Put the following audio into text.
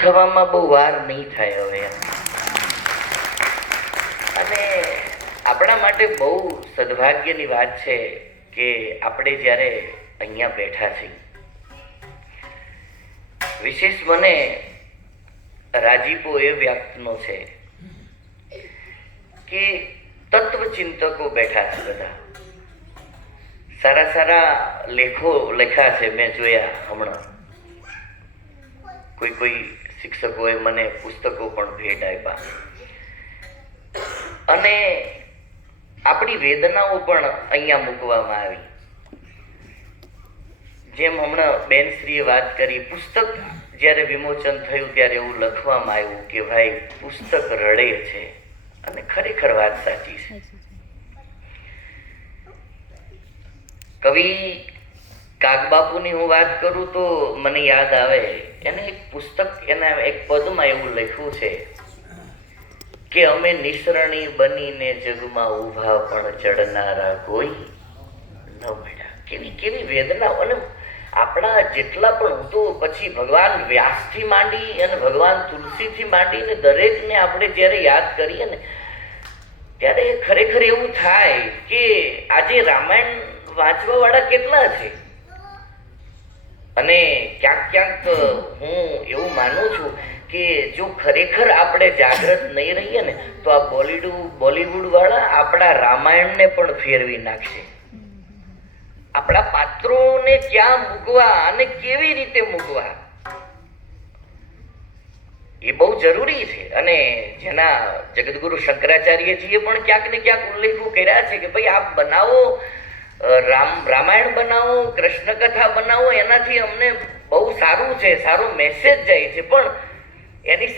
થવામાં બહુ વાર નહીં થાય હવે એમ. અને આપણા માટે બહુ સદભાગ્યની વાત છે કે આપણે જ્યારે અહીંયા બેઠા છીએ. વિશેષ મને રાજીપો એ વ્યક્તનો છે કે તત્વચિંતકો બેઠા છે બધા. સારા સારા લેખો લખ્યા છે, મેં જોયા હમણાં. કોઈ શિક્ષકોએ મને પુસ્તકો પણ ભેટ આપ્યા. અને આપણી વેદનાઓ પણ અહીંયા મૂકવામાં આવી. જેમ હમણાં બેનશ્રીએ વાત કરી, પુસ્તક જ્યારે વિમોચન થયું ત્યારે એવું લખવામાં આવ્યું કે ભાઈ પુસ્તક રડે છે. અને ખરેખર વાત સાચી છે. કવિ કાગબાપુની હું વાત કરું તો મને યાદ આવે, એને એક પુસ્તક, એના એક પદમાં એવું લખ્યું છે કે અમે નિસરણી બનીને જગમાં ઊભા પણ ચડનારા કોઈ ન મળ્યા. કેવી વેદના. અને આપણા જેટલા પણ, હું તો પછી ભગવાન વ્યાસથી માંડી અને ભગવાન તુલસીથી માંડીને દરેકને આપણે જ્યારે યાદ કરીએ ને ત્યારે ખરેખર એવું થાય કે આજે રામાયણ વાંચવા વાળા કેટલા છે. અને ક્યાંક હું એવું માનું છું કે જો ખરેખર આપણે જાગૃત નહીં રહીએ ને તો આ બોલિવૂડ વાળા આપણા રામાયણને પણ ફેરવી નાખશે. આપણા પાત્રોને ક્યાં મૂકવા અને કેવી રીતે મૂકવા એ બહુ જરૂરી છે. અને જેના જગતગુરુ શંકરાચાર્યજીએ પણ ક્યાંક ને ક્યાંક ઉલ્લેખો કર્યા છે કે ભાઈ આપ બનાવો, રામાયણ બનાવો, કૃષ્ણ કથા બનાવો, એનાથી અમને બહુ સારું છે, સારો મેસેજ જાય છે. પણ એની